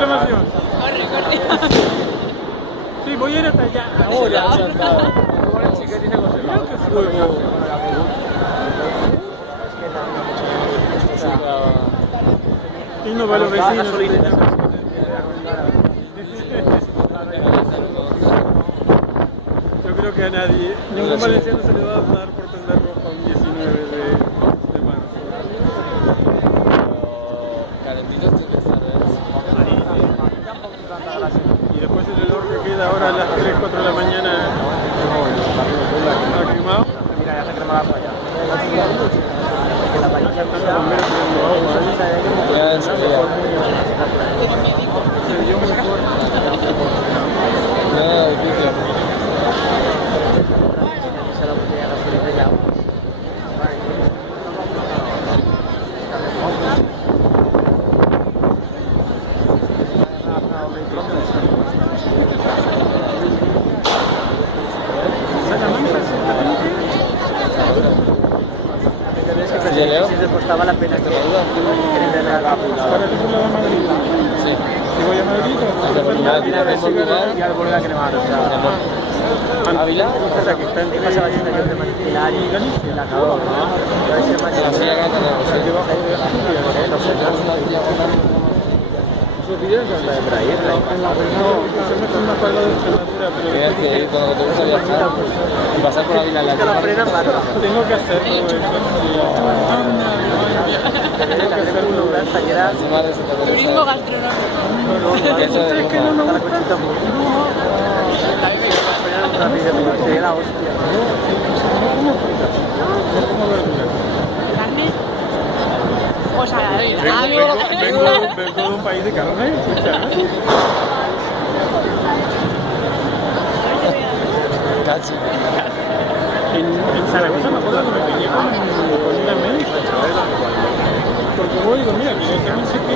reclamación. Corre, corre. Sí, voy a ir hasta allá. Ahora, Y no va a los vecinos. Yo creo que a nadie, ningún valenciano se le va a dar por tender ropa un 19 de marzo. Calentitos tiene que estar, Y después el olor que queda ahora a las 3, 4 de la mañana ha quemado. Mira, ya se crema la playa. Ya en Sevilla. Se dio muy fuerte. Nada difícil. Si se costaba la pena que Para el fútbol de Madrid. Sí. Si voy a Madrid, y al volver a cremar, o sea, Ávila. o sea, que está en esa estación de Mantilar y Galicia, la acabó, ¿no? La silla que tenemos, sí. No sé, Esos días ya está por ahí. Se me fue una palabra de Extremadura, pero Tienes que ir cuando te gusta viajar y pasar por Ávila en la calle. tengo que hacerlo eso. Encima de Santa Teresa. Turismo gastronómico. Eso de Es que no me Roma. gusta. la hostia. No como verdura. ¿Carne? O sea, Vengo de un país de carne, escucha. Cachi. En Zaragoza me acuerdo que me peleé con una médica. Porque voy y digo, mira, que yo también sé que